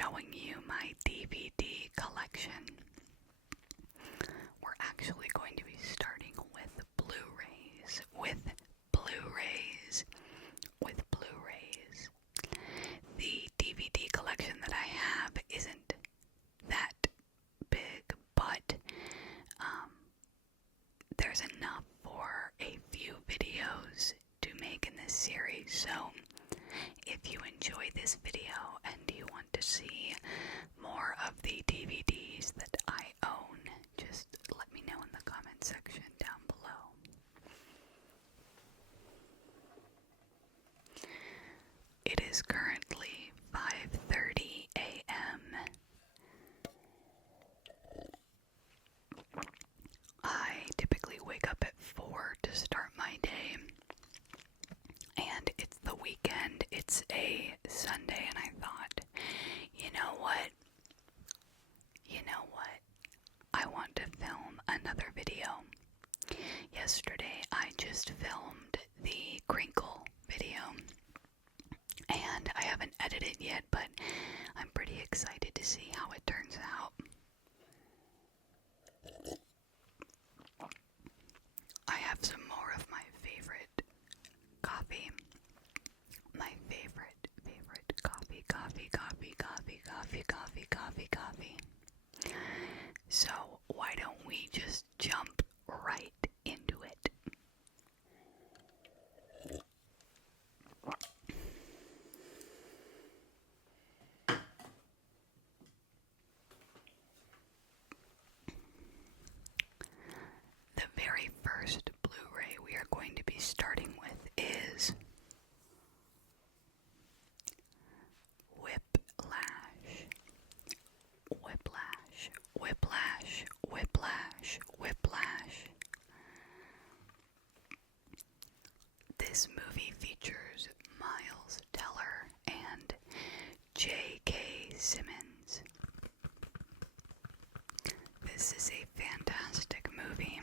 showing you my DVD collection. We're actually going to be starting with Blu-rays, The DVD collection that I have isn't that big, but there's enough for a few videos to make in this series. So if you enjoy this video and you want to see more of the DVDs that I own, just let me know in the comment section down below. It is currently 5:30 a.m. I typically wake up at 4 to start my day, and it's the weekend. It's a Sunday, and I thought, you know what? I want to film another video. Yesterday, I just filmed the crinkle video, and I haven't edited yet, but I'm pretty excited to see how it turns out. I have some more of my favorite coffee. My favorite coffee. So why don't we just jump right into it? The very first Blu-ray we are going to be starting with is Whiplash. This movie features Miles Teller and J.K. Simmons. This is a fantastic movie.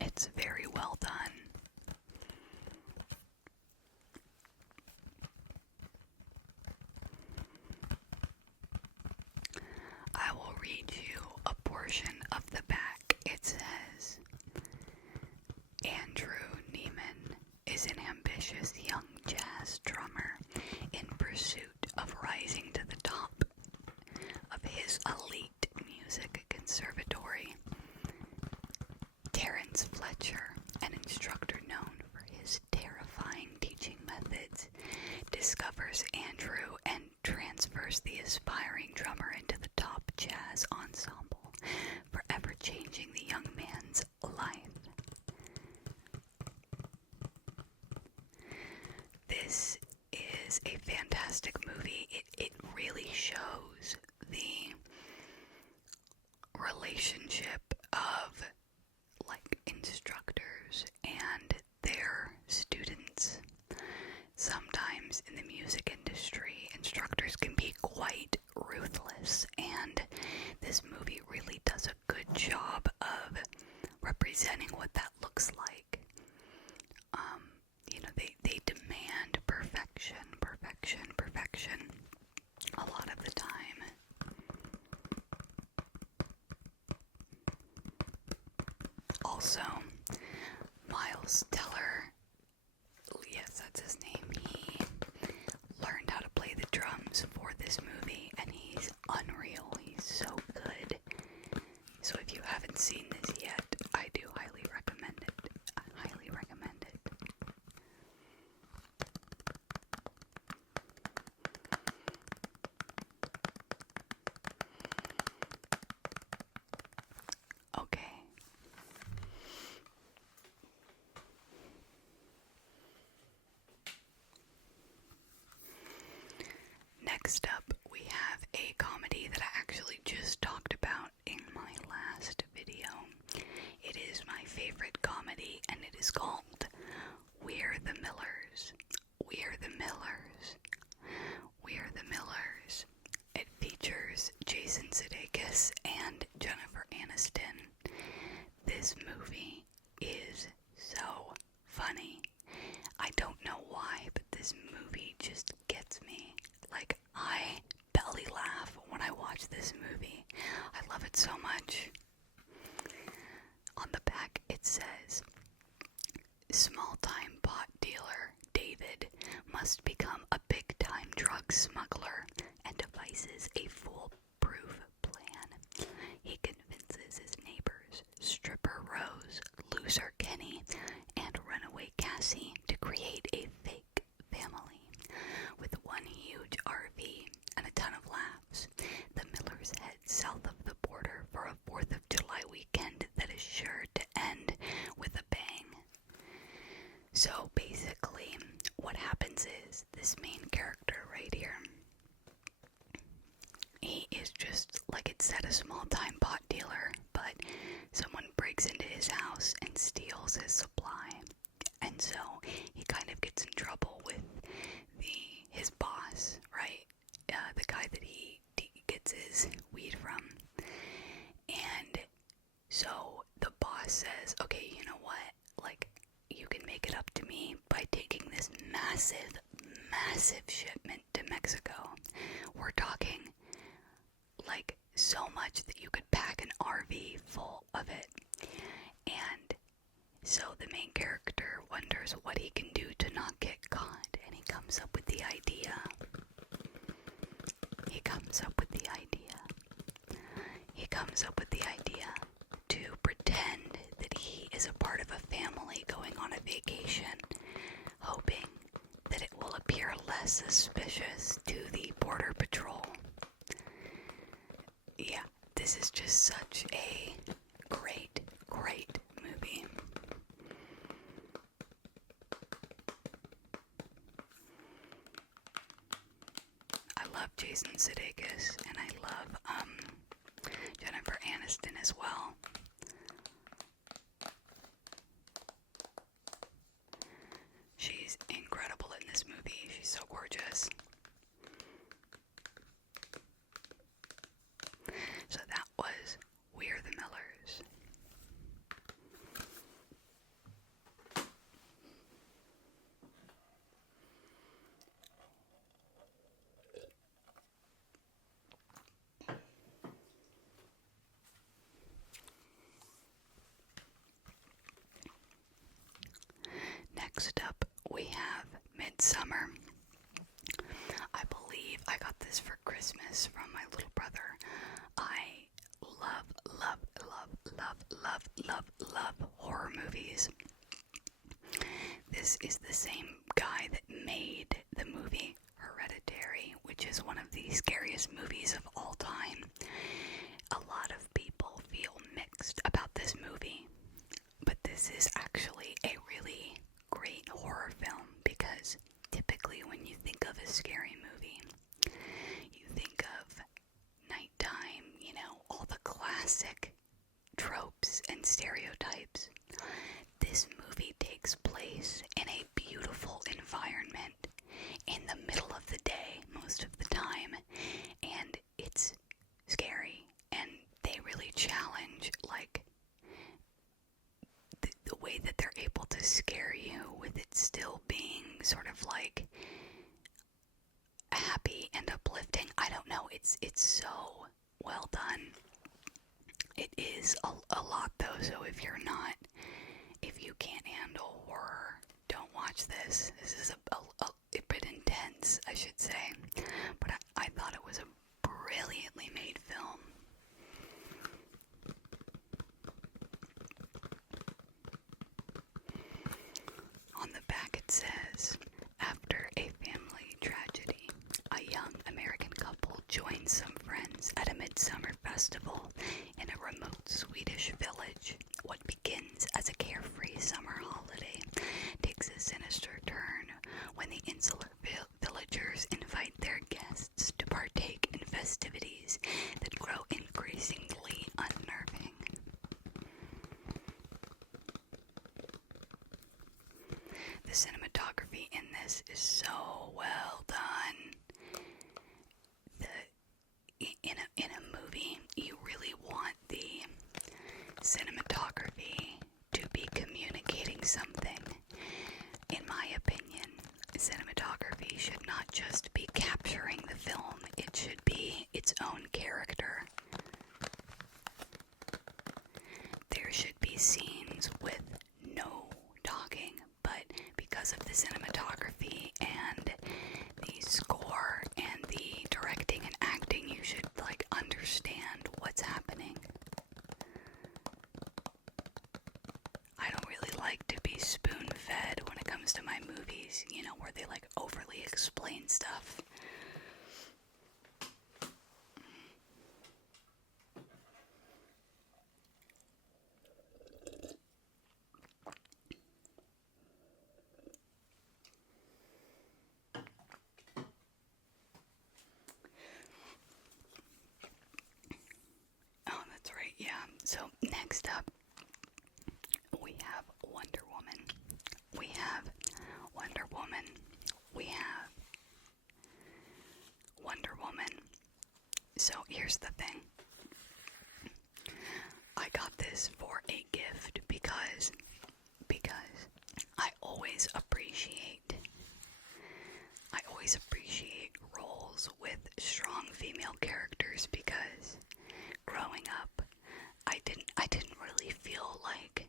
It's very well done. I will read you a portion of the back. It says, Andrew Neiman is an ambitious young jazz drummer in pursuit of rising to the top of his elite music conservatory. Terrence Fletcher, an instructor known for his terrifying teaching methods, discovers Andrew and transfers the aspiring drummer into the top jazz ensemble, forever changing the young man's life. This is a fantastic movie. It really shows the relationship of instructors and their students. Sometimes in the music industry, instructors can be quite ruthless, and this movie really does a good job of representing what that looks like. They demand perfection a lot of the time. Also, Miles Teller, yes, that's his name, he learned how to play the drums for this movie, and he's unreal. He's so good. So if you haven't seen this yet, I do highly recommend it. Okay. Next up, we have a comedy that I actually just talked about in my last video. It is my favorite comedy, and it is called We're the Millers. It features Jason Sudeikis and Jennifer Aniston. This movie is so funny. I don't know why, but this movie just gets me. I belly watch this movie. I love it so much. On the back it says, small-time pot dealer David must become a big-time drug smuggler and devises a foolproof plan. He convinces his neighbors, stripper Rose, loser Kenny, and runaway Cassie to create a fake family. With one huge RV and a ton of laughs, the Millers head south of the border for a 4th of July weekend that is sure to end with a bang. So basically, what happens is, this main character right here, he is just, like it said, a small-time pot dealer, but someone breaks into his house and steals his supply. And so he kind of gets in trouble with his boss, right? The guy that he gets his weed from. And so the boss says, okay, you know what? Like, you can make it up to me by taking this massive shipment to Mexico. We're talking like so much that you could pack an RV full of it. And so the main character wonders what he can do to not get caught, and he comes up with the idea. To pretend that he is a part of a family going on a vacation, hoping that it will appear less suspicious to the Border Patrol. Yeah, this is just such a great movie. I love Jason Sudeikis, and I love Jennifer Aniston as well. She's incredible in this movie. She's so gorgeous. So that was We're the Millers. Next up, we have Midsummer. I believe I got this for Christmas from my little brother. I love horror movies. This is the same guy that made the movie Hereditary, which is one of the scariest movies of all time. A lot of people feel mixed about this movie, but this is actually a really great horror film, because typically when you think of a scary movie, you think of nighttime, you know, all the classic tropes and stereotypes. This movie takes place in a beautiful environment in the middle of the day most of the time, and it's scary, and they really challenge like the way that they're able to scare you with it still being sort of like happy and uplifting. I don't know, it's so well done. It is a lot though, so if you can't handle horror, don't watch this. This is a bit intense, I should say, but I thought it was a brilliantly made film. On the back it says, after a family tragedy, a young American couple joins some friends at a midsummer festival in a remote Swedish village. What begins as a carefree summer holiday takes a sinister turn when the insular villagers invite their guests to partake in festivities that grow increasingly unnerving. The cinematography in this is so well done. In a movie, you really want the cinematography to be communicating something. In my opinion, cinematography should not just be capturing the film own character. There should be scenes with no talking, but because of the cinematography and the score and the directing and acting, you should like understand what's happening. I don't really like to be spoon-fed when it comes to my movies, you know, where they like overly explain stuff. Oh, that's right, yeah. So next up, we have Wonder Woman. We have Wonder Woman. We have Wonder Woman. So here's the thing. I got this for a gift because I always appreciate roles with strong female characters, because growing up I didn't really feel like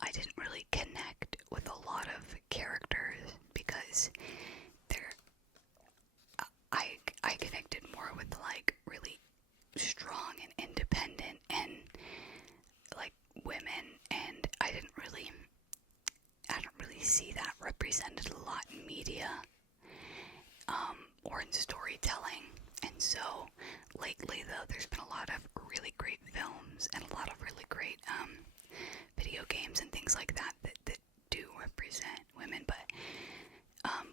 I didn't really connect with a lot of characters, because I connected more with like really strong and independent and like women, and I don't really see that represented a lot in media or in storytelling. And so lately though, there's been a lot of really great films and a lot of really great video games and things like that that do represent women. But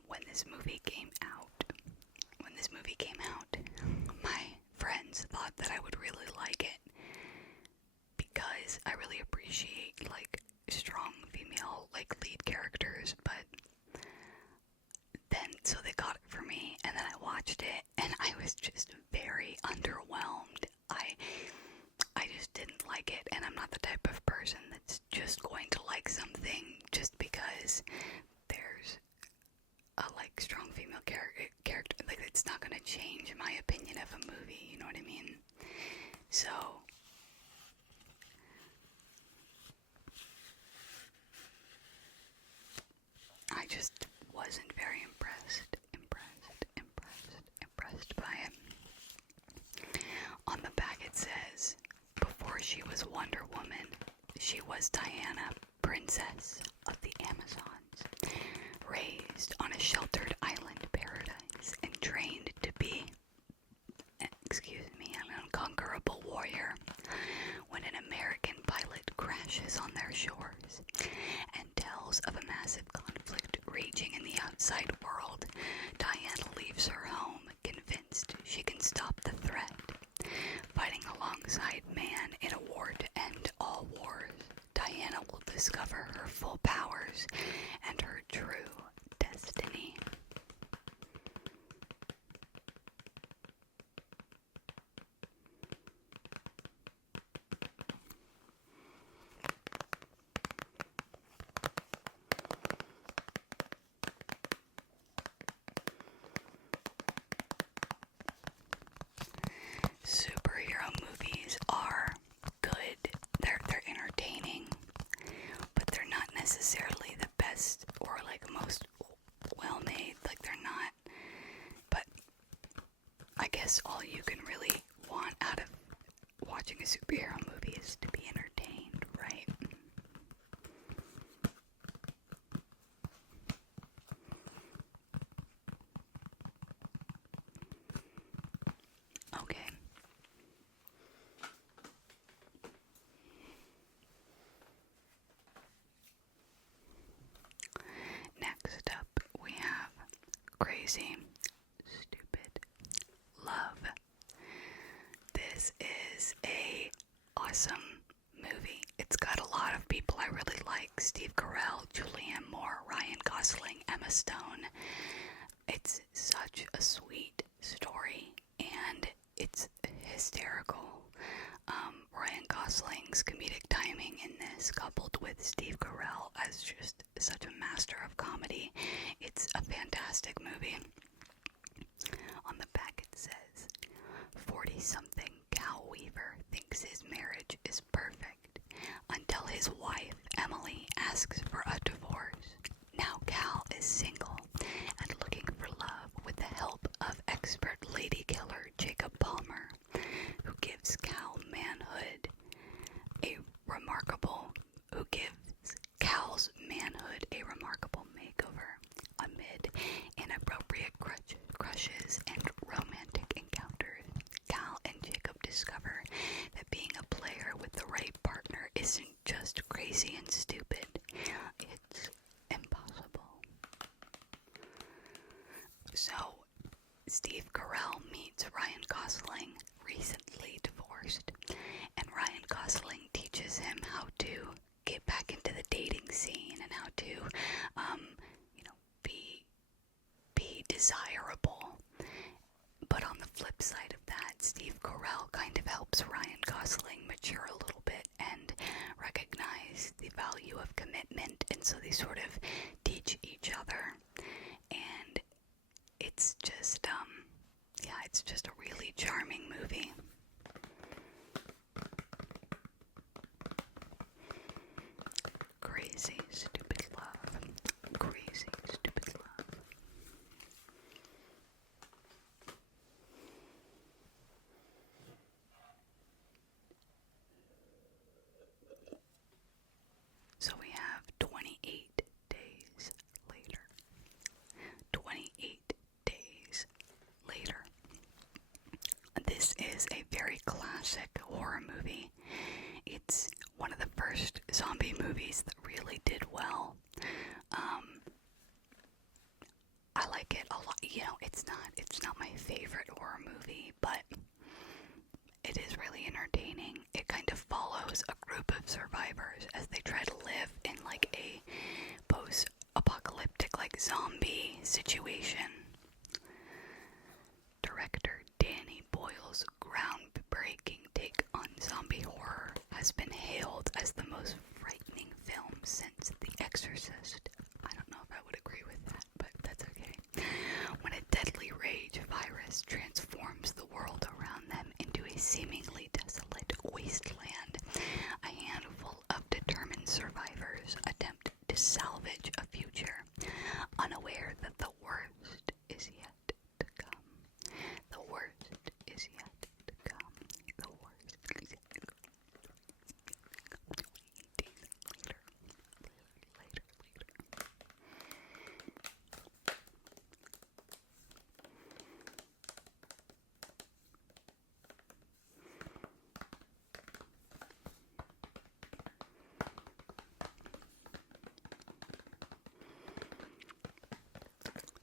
when this movie came out, my friends thought that I would really like it, because I really appreciate like strong female like lead characters. But then so they got it for me, and then I watched it and I was just very underwhelmed. I just didn't like it, and I'm not the type of person that's just going to like something just because there's a like strong female character. Like, it's not going to change my opinion of a movie, you know what I mean? So I just wasn't very impressed by it. On the back it says, before she was Wonder Woman, she was Diana, Princess of the Amazons, raised on a sheltered island paradise and trained to be, an unconquerable warrior. When an American pilot crashes on their shores and tells of a massive conflict raging in the outside world, Diana leaves her home, convinced she can stop the threat. Fighting alongside man in a war to end all wars, Diana will discover her full powers and her true destiny. Superhero movies are good. They're entertaining, but they're not necessarily the best or like most well made. Like, they're not. But I guess all you can really want out of watching a superhero movie is to be entertained, right? Okay. Next up, we have Crazy Stupid Love. This is a awesome movie. It's got a lot of people I really like: Steve Carell, Julianne Moore, Ryan Gosling, Emma Stone. It's such a sweet story, and it's hysterical. Ryan Gosling's comedic timing in this, coupled with Steve Carell as just such a master of comedy, it's a fantastic movie. On the back it says, 40 is perfect until his wife, Emily, asks for a divorce. Now Cal is single and looking for love with the help of expert lady killer Jacob Palmer, who gives Cal's manhood a remarkable makeover amid inappropriate crushes and romantic encounters. Cal and Jacob discover that being a player with the right partner isn't just crazy and stupid, it's impossible. So, Steve Carell meets Ryan Gosling, recently divorced, and Ryan Gosling teaches him how to get back into the dating scene and how to, be desirable. But on the flip side of that, Steve Carell kind of helps Ryan Gosling mature a little bit and recognize the value of commitment, and so they sort of teach each other. And it's just, it's just a really charming movie. Crazy, stupid love. Crazy, stupid love. So we have 28 days later. 28 days later. This is a very classic horror movie. It's one of the first zombie movies that really did well. I like it a lot. It's not my favorite horror movie, but it is really entertaining. It kind of follows a group of survivors as they try to live in like a post-apocalyptic like zombie situation. Director Danny Boyle's groundbreaking take on zombie horror has been hailed as the most frightening film since The Exorcist. I don't know if I would agree with that, but that's okay. When a deadly rage virus transforms the world around them into a seemingly desolate wasteland, a handful of determined survivors attempt to salvage a future, unaware that the worst is yet to come. The worst is yet to come. The worst is yet to come. 28 days later.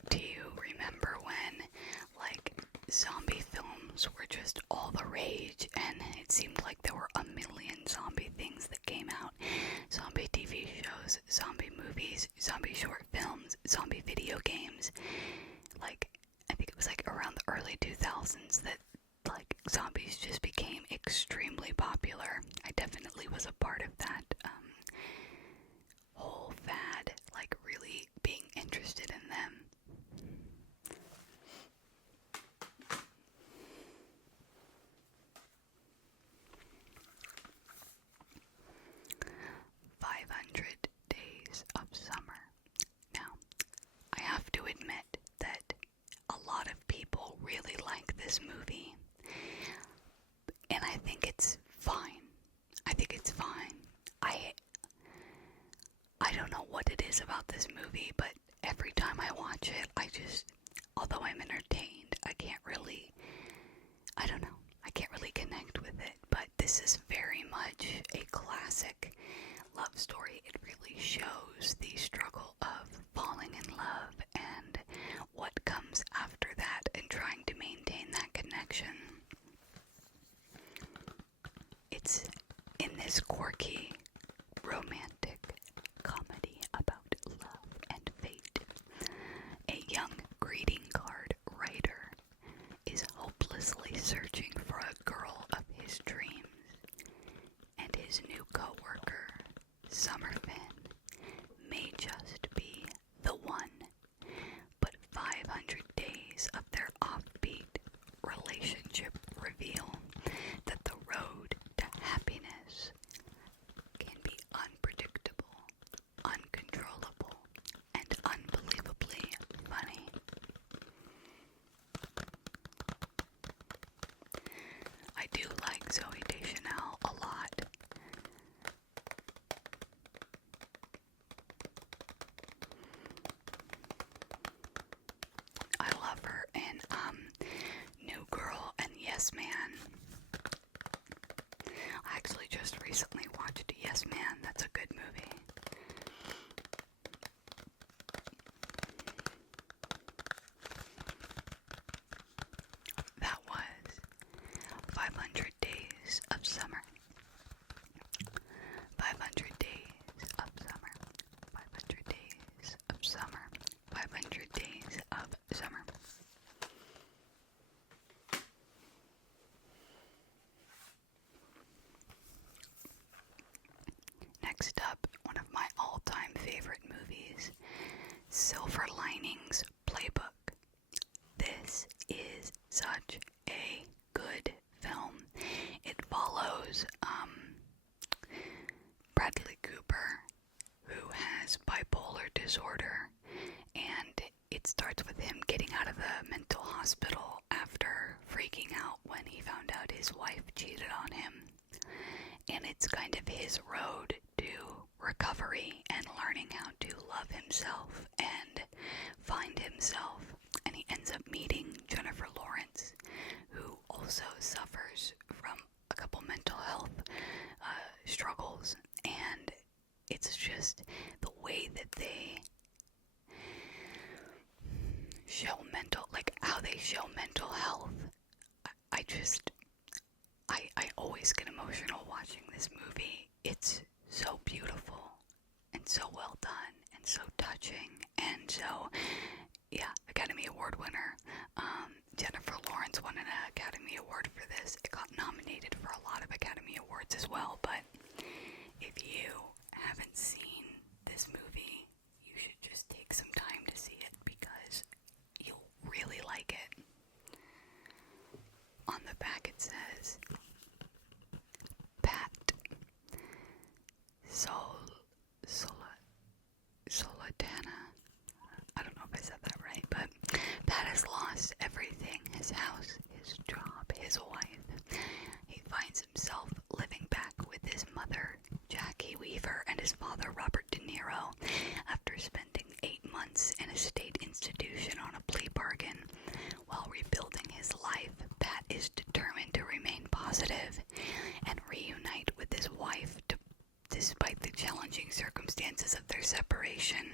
Do you remember when, zombie films were just all the rage, and it seemed like there were a million zombie things that came out? Zombie TV shows, zombie movies, zombie short films, zombie video games. I think it was around the early 2000s that zombies just became extremely popular. I definitely was a part of that whole fad, really being interested in them. Days of Summer. Now, I have to admit that a lot of people really like this movie, and I think it's fine. I don't know what it is about this movie, but every time I watch it, although I'm entertained, I can't really connect with it. But this is very much a classic love story. It really shows the struggle of falling in love and what comes after that and trying to maintain that connection. It's in this quirky, romantic comedy about love and fate. A young greeting card writer is hopelessly searching for a girl of his dreams, and his new co-worker, Summer Finn, may just be the one, but 500 days of their offbeat relationship reveal that the road to happiness Yes Man. I actually just recently watched Yes Man. That's a good movie. That was 500 Days of Summer. 500 Days of Summer. 500 Days of Summer. 500 Days of Summer. Next up, one of my all-time favorite movies, Silver Linings Playbook. This is such a good film. It follows Bradley Cooper, who has bipolar disorder, and it starts with him getting out of the mental hospital after freaking out when he found out his wife cheated on him. And it's kind of his road to recovery and learning how to love himself and find himself. And he ends up meeting Jennifer Lawrence, who also suffers from a couple mental health struggles. And it's just the way that they show how they show mental health. I always get emotional watching this movie. It's so beautiful and so well done and so touching and so, yeah, Academy Award winner. Jennifer Lawrence won an Academy Award for this. It got nominated for a lot of Academy Awards as well, but if you haven't seen this movie, you should just take some time to see it because you'll really like it. On the back it says, Pat Solatana. I don't know if I said that right, but Pat has lost everything: his house, his job, his wife. He finds himself living back with his mother, Jackie Weaver, and his father, Robert De Niro, after spending 8 months in a state institution on a plea bargain. While rebuilding his life, Pat is determined to remain positive and reunite with his wife despite the challenging circumstances of their separation.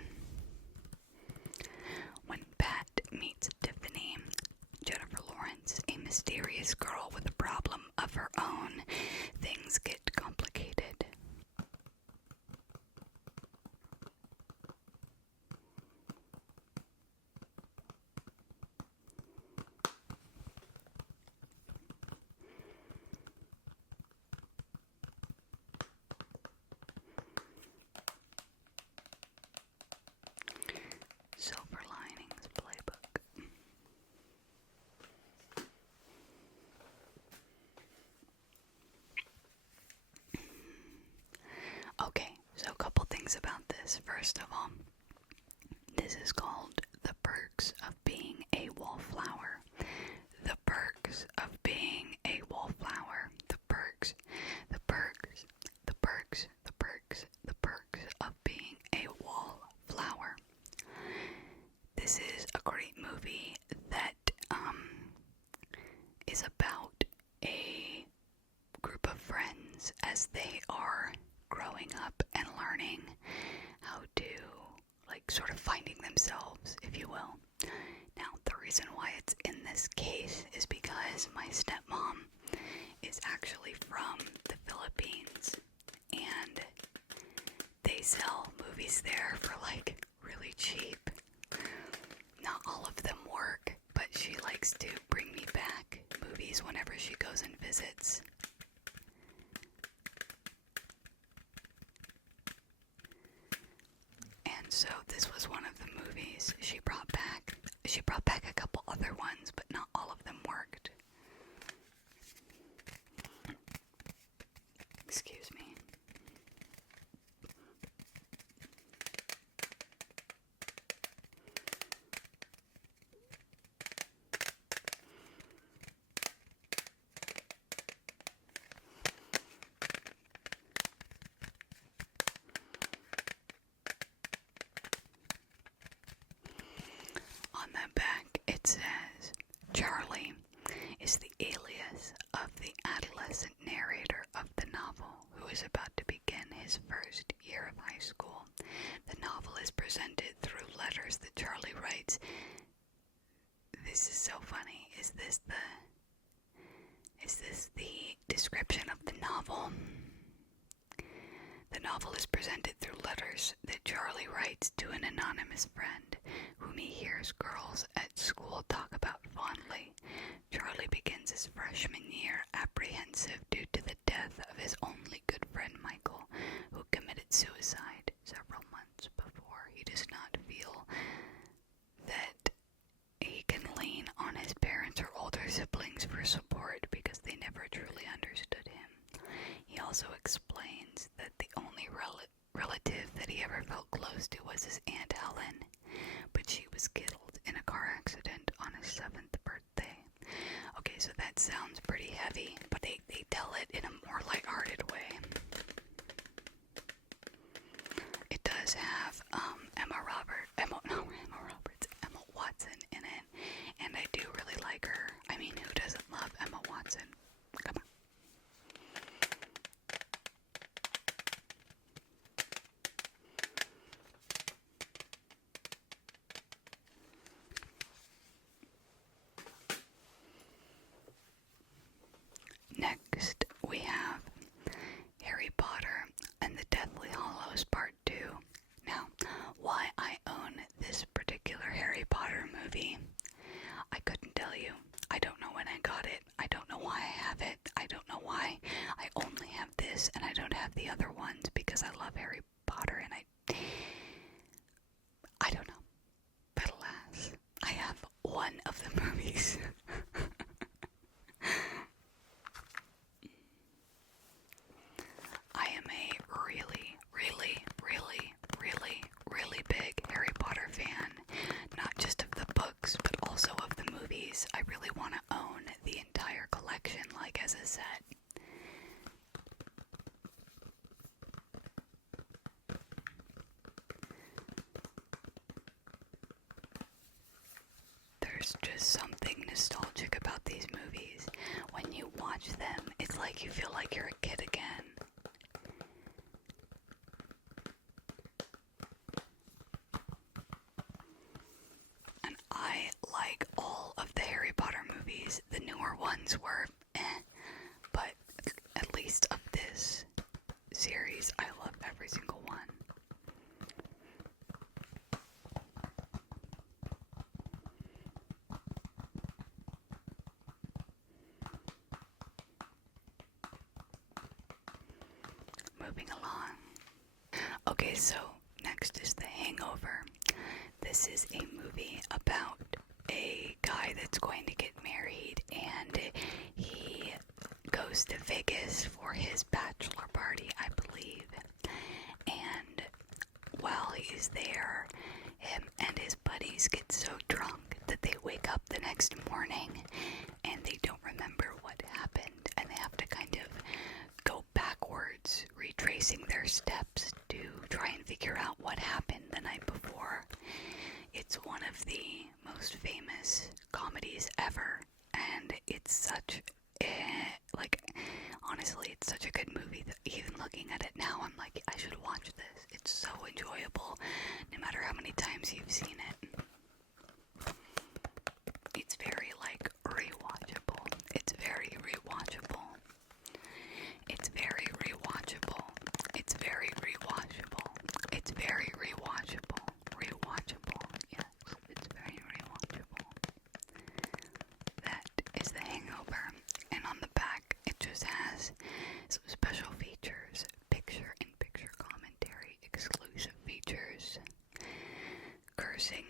When Pat meets Tiffany, Jennifer Lawrence, a mysterious girl with a problem of her own, things get complicated. Silver Linings Playbook. Okay, so a couple things about this. First of all, this is called The Perks of Being a Wallflower. The perks of being a wallflower. The perks, the perks, the perks, the perks, the perks of being a wallflower. This is a great movie that is about a group of friends as they are growing up and learning how to, sort of finding themselves, if you will. Now, the reason why it's in this case is because my stepmom is actually from the Philippines, and they sell movies there for, really cheap. Not all of them work, but she likes to bring me back movies whenever she goes and visits. And so this was one of the movies she brought back. She brought back a couple other ones, but not all of them worked. Excuse me. On the back it says, Charlie is the alias is about to begin his first year of high school. The novel is presented through letters that Charlie writes. This is so funny. Is this the description of the novel? The novel is presented through letters that Charlie writes to an anonymous friend whom he hears girls at school talk about fondly. Charlie begins his freshman year apprehensive due to the death of his only good friend Michael, who committed suicide several months before. He does not feel that he can lean on his parents or older siblings for support because they never truly understood him. He also explains that the only relative that he ever felt close to was his Aunt Helen, but she was killed in a car accident on his 7th birthday. Okay, so that sounds pretty heavy, but they tell it in a more lighthearted way. It does have Emma Watson in it, and I do really like her. I mean, who doesn't love Emma Watson? Come on. Next, we have Harry Potter and the Deathly Hallows Part 2. Now, why I own this particular Harry Potter movie, I couldn't tell you. I don't know when I got it. I don't know why I have it. I don't know why I only have this and I don't have the other ones, because I love Harry Potter and I don't know. But alas, I have one of the movies. I am a really big Harry Potter fan. Not just of the books, but also of the movies. I really want to own the entire collection, like as a set. There's just something nostalgic about these movies. When you watch them, it's like you feel like you're a kid again. And I like all of the Harry Potter movies. The newer ones were but at least of this series, I love every single one. Moving along. Okay, so next is The Hangover. This is a movie about a guy that's going to get married, and he goes to Vegas for his bachelor party, I believe. And while he's there, him and his buddies get so drunk that they wake up the next morning and they don't remember what happened, and they have to kind of go backwards, retracing their steps to try and figure out what happened the night before. It's one of the most famous comedies ever, and it's such honestly, it's such a good movie that even looking at it now, I'm like, I should watch this. It's so enjoyable, no matter how many times you've seen it. It's very, rewatchable. It's very rewatchable. It's very rewatchable. It's very rewatchable. It's very rewatchable. Rewatchable. Yes, it's very rewatchable. That is The Hangover. And on the back, it just has some special features, picture-in-picture commentary, exclusive features, cursing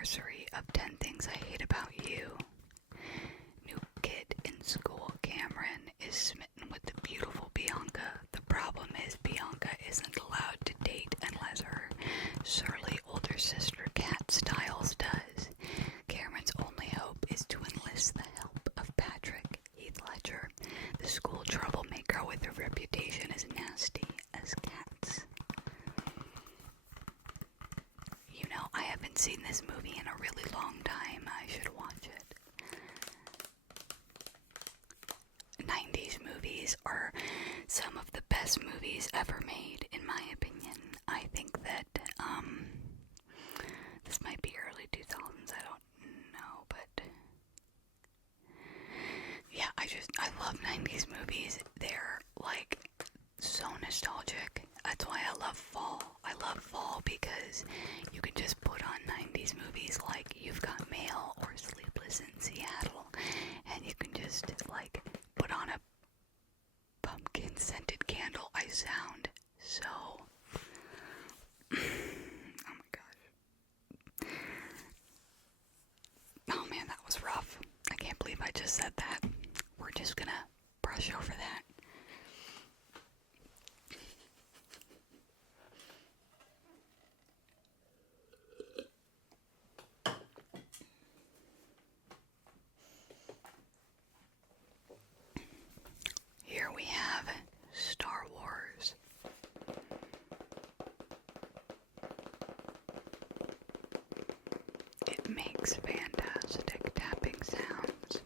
anniversary of 10 Things I Hate About You. New kid in school, Cameron, is smitten with the beautiful Bianca. The problem is Bianca isn't allowed to date unless her surly older sister Kat Stiles does. Cameron's only hope is to enlist the help of Patrick Heath Ledger, the school troublemaker with a reputation as nasty as cats. You know, I haven't seen this movie in a really long time. I should watch it. 90s movies are some of the best movies ever made, in my opinion. I think that, this might be early 2000s, I don't know, but yeah, I love 90s movies. They're, like, so nostalgic. That's why I love fall. I love fall because you can just put on 90s movies like You've Got Mail or Sleepless in Seattle, and you can just, like, put on a pumpkin scented candle. I sound so oh my gosh. Oh man, that was rough. I can't believe I just said that. We're just gonna brush over that. Here we have Star Wars. It makes fantastic tapping sounds.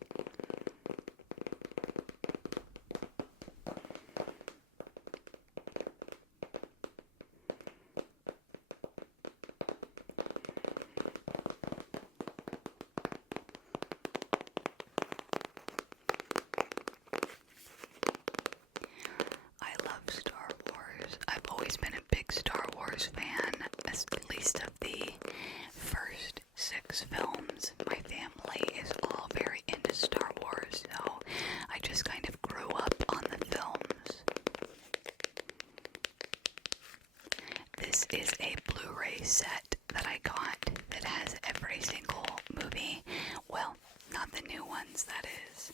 I love Star Wars. I've always been a big Star Wars fan, at least of the first 6 films. My family is all very into Star Wars, so I just kind of grew up on the films. This is a Blu-ray set that I got that has every single movie. Well, not the new ones, that is.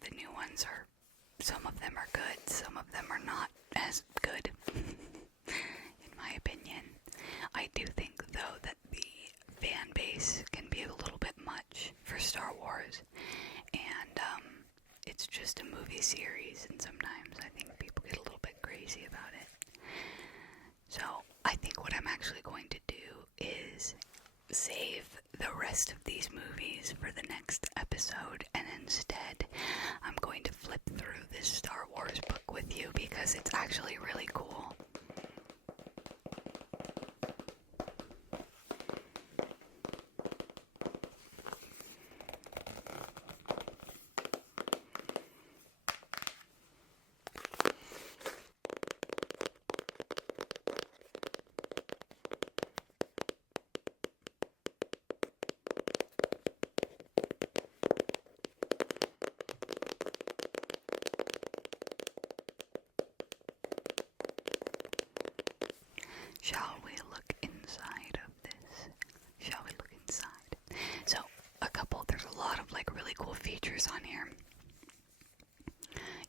The new ones are, some of them are good, some of them are not as good, in my opinion. I do think, though, that the fan base can be a little bit much for Star Wars, and it's just a movie series, and sometimes I think people get a little bit crazy about it. So I think what I'm actually going to do is save the rest of these movies for the next episode, and instead I'm going to flip through this Star Wars book with you because it's actually really cool. Shall we look inside of this? Shall we look inside? So, there's a lot of like really cool features on here.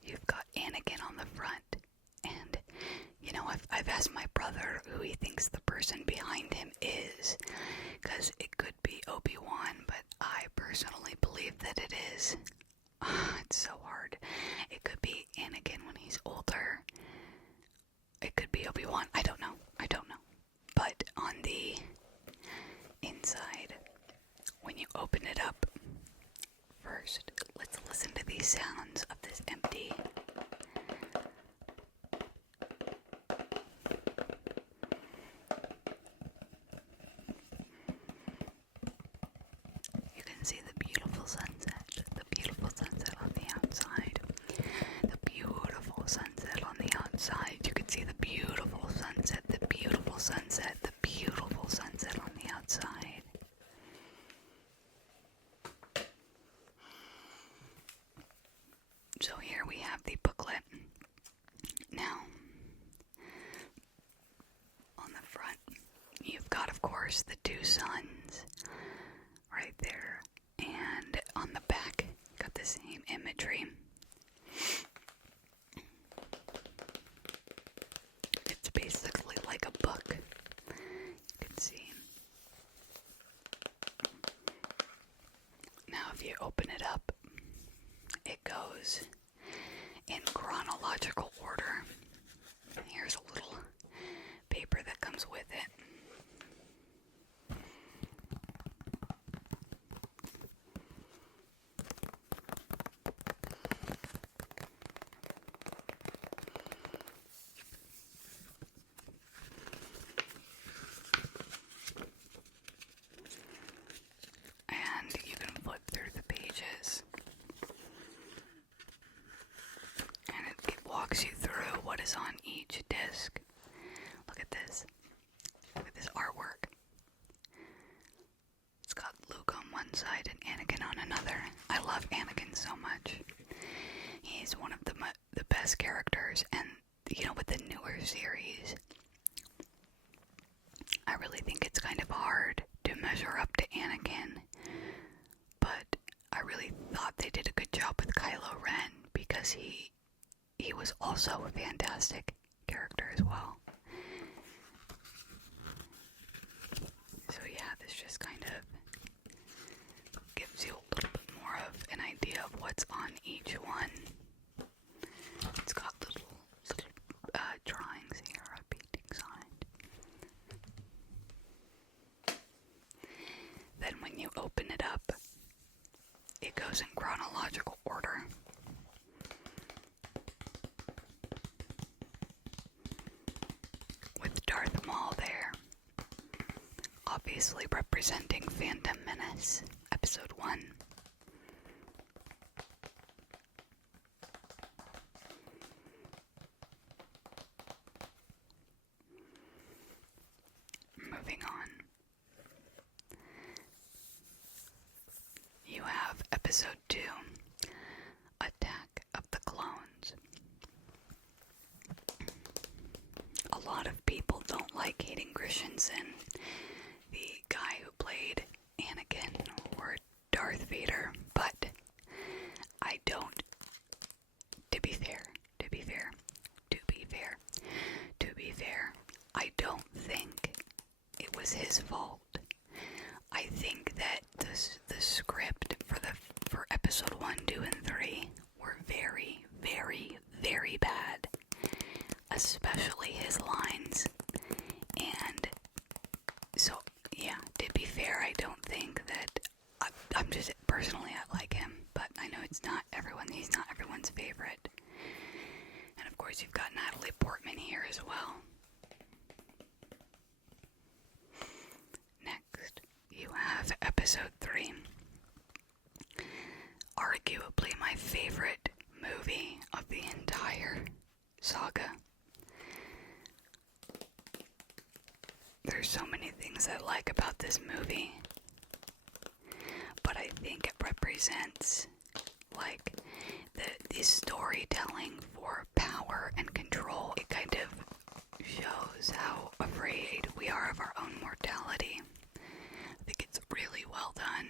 You've got Anakin on the front, and you know, I've asked my brother who he thinks the person behind him is, because it could be Obi-Wan, but I personally believe that it is. It's so hard. It could be Anakin when he's older. It could be Obi-Wan. I don't know. But on the inside, when you open it up, first, let's listen to these sounds of this empty. You can see the beautiful sunset on the outside. The beautiful sunset on the outside. You can see the beautiful sunset, the beautiful sunset on the outside. So here we have the booklet. Now, on the front, you've got, of course, course, the two suns right there. And on the back, got the same imagery. It's basically like a book. You can see. Now, if you open it up, it goes in chronological order. Here's a little paper that comes with it. And you can flip through the pages. And it walks you through what is on each disc. Look at this. Look at this artwork. It's got Luke on one side and Anakin on another. I love Anakin so much. He's one of the best characters, and with the newer series, I really think it's kind of hard to measure up to Anakin, but I really thought they did a good job with Kylo Ren because he was also a fantastic character as well. So yeah, this just kind of gives you a little bit more of an idea of what's on each one. It's got little drawings here, paintings on it. Then when you open it up, it goes in chronological order. With Darth Maul there, obviously representing Phantom Menace, Episode 1. Moving on. You have Episode 2, Attack of the Clones. A lot of people don't like Hayden Christensen, the guy who played Anakin or Darth Vader, but I don't. To be fair, I don't think it was his fault. I think that the script for episode 1, 2, and 3 were very, very, very bad. Especially his lines. And so, yeah, to be fair, I don't think that I'm just personally I like him, but I know he's not everyone's favorite. And of course you've got Natalie Portman here as well. Next, you have episode 3. Arguably my favorite movie of the entire saga. There's so many things I like about this movie, but I think it represents like the storytelling for power and control. It kind of shows how afraid we are of our own mortality. I think it's really well done.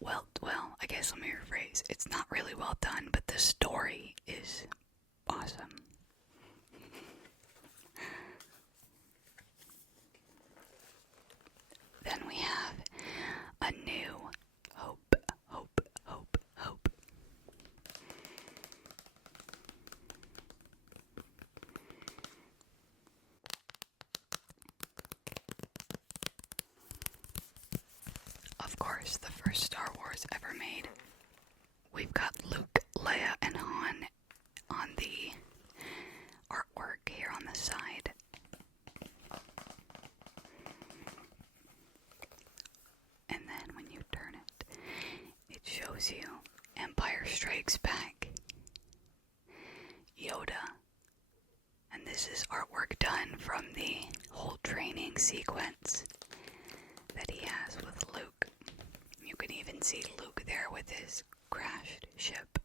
Well, I guess let me rephrase. It's not really well done, but the story is awesome. Then we have A New Hope. Of course, the first Star Wars ever made. We've got Luke, Leia, and Han on the artwork here on the side. And then when you turn it, it shows you Empire Strikes Back, Yoda, and this is artwork done from the whole training sequence that he has with Luke. You can even see Luke there with his crashed ship.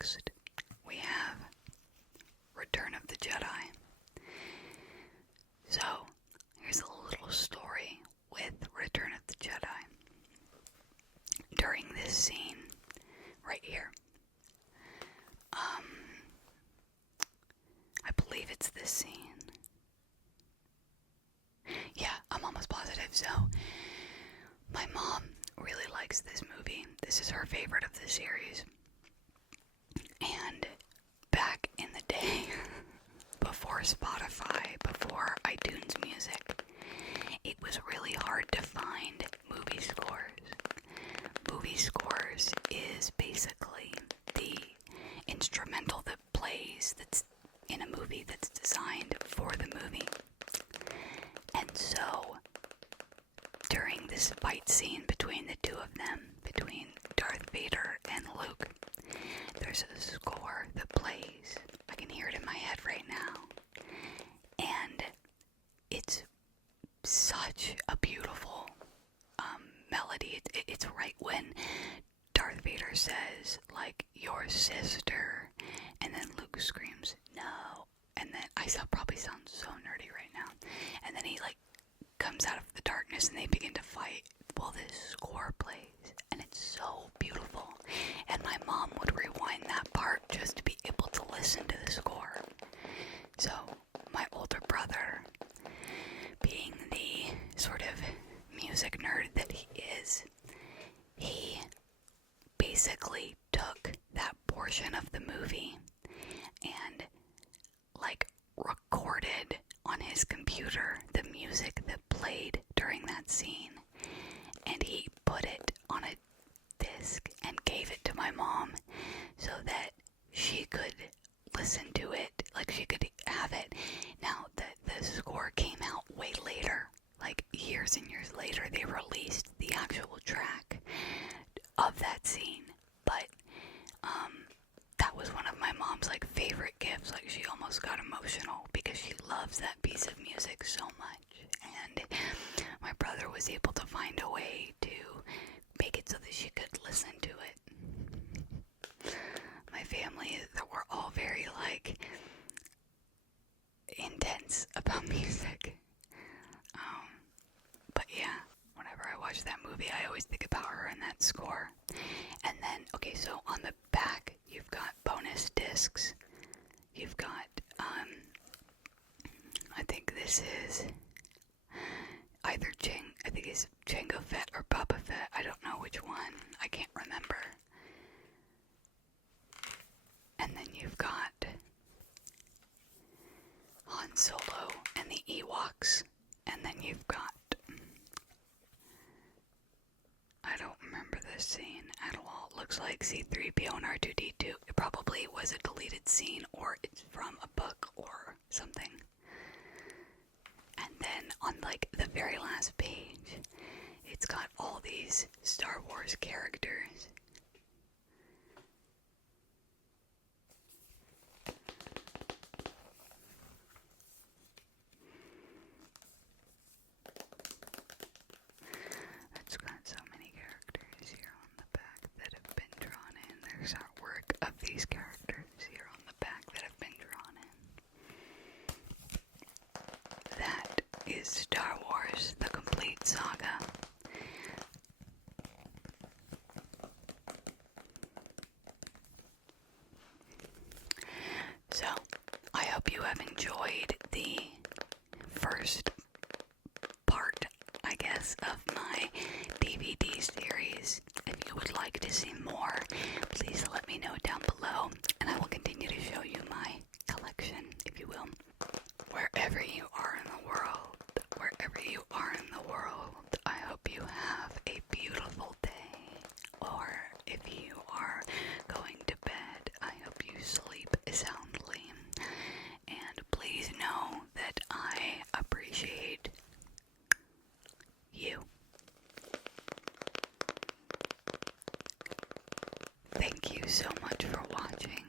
next, we have Return of the Jedi. So, here's a little story with Return of the Jedi. During this scene, right here, I believe it's this scene. Yeah, I'm almost positive. So, my mom really likes this movie. This is her favorite of the series. And back in the day, before Spotify, before iTunes Music, it was really hard to find movie scores. Movie scores is basically the instrumental that plays that's in a movie that's designed for the movie. And so, during this fight scene between the two of them, between Darth Vader and Luke, there's a score that plays. I can hear it in my head right now. And it's such a beautiful melody. It's right when Darth Vader says, like, your sister, and then Luke screams, no. And then, I probably sound so nerdy right now. And then he, like, comes out of the darkness and they begin to fight. Well, this score plays, and it's so beautiful. And my mom would rewind that part just to be able to listen to the score. So, my older brother, being the sort of music nerd that he is, he basically took that portion of the movie and, like, recorded on his computer the music that played during that scene, and he put it on a disc and gave it to my mom so that she could listen to it, like she could have it. Now, the score came out way later, like years and years later. They released the actual track of that scene, but that was one of my mom's, like, favorite gifts. Like, she almost got emotional because she loves that piece of music so much. And my brother was able to find a way to make it so that she could listen to it. My family, we're all very, like, intense about music. But yeah, whenever I watch that movie, I always think about her and that score. And then, okay, so on the back, you've got bonus discs. You've got, I think this is either I think it's Jango Fett or Boba Fett. I don't know which one. I can't remember. And then you've got Han Solo and the Ewoks. And then you've got, I don't remember this scene at all. It looks like C-3PO and R2-D2. It probably was a deleted scene, or it's from a book or something. And then on, like, the very last page, it's got all these Star Wars characters. It's got so many characters here on the back that have been drawn in. There's artwork of these characters here on the back that have been drawn in. That is Star Wars, the complete saga. So, I hope you have enjoyed the first part, I guess, of my DVD series. If you would like to see more, please let me know down below, and I will continue to show you my collection, if you will. Wherever you are in the world, I hope you have a beautiful day. Or if you are going to bed, I hope you sleep soundly. And please know that I appreciate you. Thank you so much for watching.